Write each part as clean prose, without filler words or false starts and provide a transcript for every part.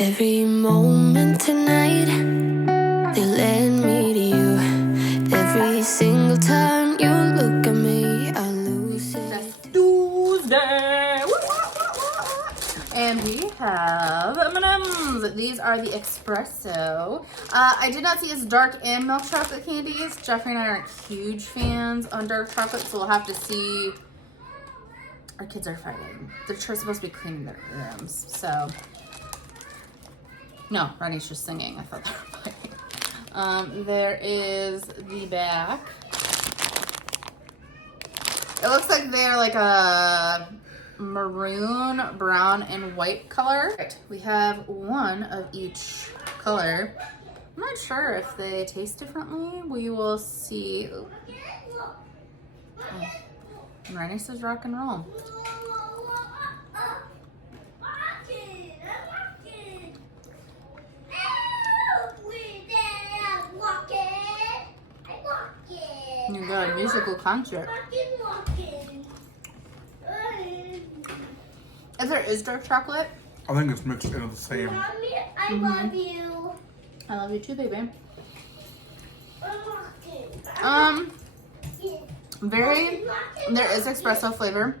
Every moment tonight, they led me to you. Every single time you look at me, I lose it. Tuesday! And we have M&M's. These are the Espresso. I did not see as dark and milk chocolate candies. Jeffrey and I aren't huge fans on dark chocolate, so we'll have to see. Our kids are fighting. They're supposed to be cleaning their rooms, so. No, Ronnie's just singing. I thought they were fighting. There is the back. It looks like they're like a maroon, brown, and white color. Right, we have one of each color. I'm not sure if they taste differently. We will see. Oh. Ronnie says rock and roll. You got a musical concert. If there is dark chocolate, I think it's mixed into the same. Mommy, I love you. I love you too, baby. There is espresso flavor,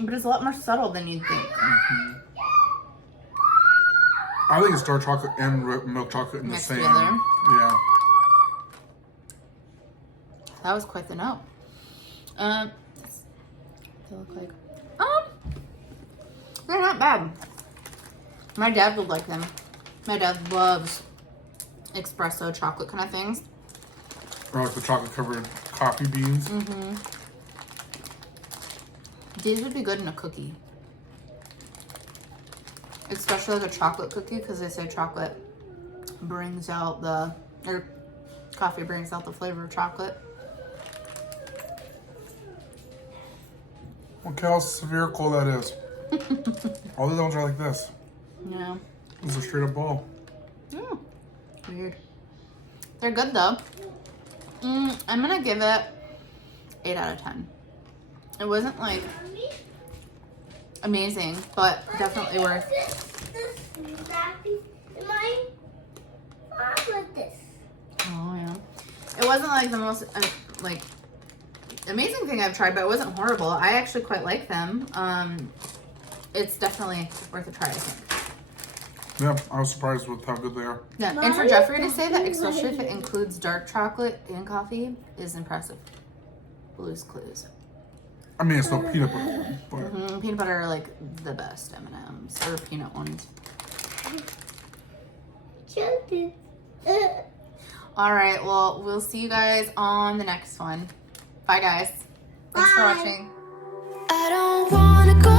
but it's a lot more subtle than you'd think. I think it's dark chocolate and milk chocolate in the Mixed same. together. Yeah. That was quite the note. They look like, they're not bad. My dad would like them. My dad loves espresso chocolate kind of things. Or like the chocolate covered coffee beans. These would be good in a cookie. Especially like a chocolate cookie, because they say chocolate brings out or coffee brings out the flavor of chocolate. Look how spherical that is. All the other ones are like this. Yeah. This is a straight up ball. Oh, weird. They're good though. I'm gonna give it 8 out of 10. It wasn't like amazing, but definitely worth. Oh yeah. It wasn't like the most like amazing thing I've tried, but it wasn't horrible. I actually quite like them. It's definitely worth a try, I think. Yeah, I was surprised with how good they are. Yeah, and for Jeffrey to say that, especially if it includes dark chocolate and coffee, is impressive. Blue's Clues. I mean, it's no peanut butter, but Peanut butter are like the best M&Ms, or peanut ones. All right, well, we'll see you guys on the next one. Bye, guys. Thanks for watching. I don't wanna go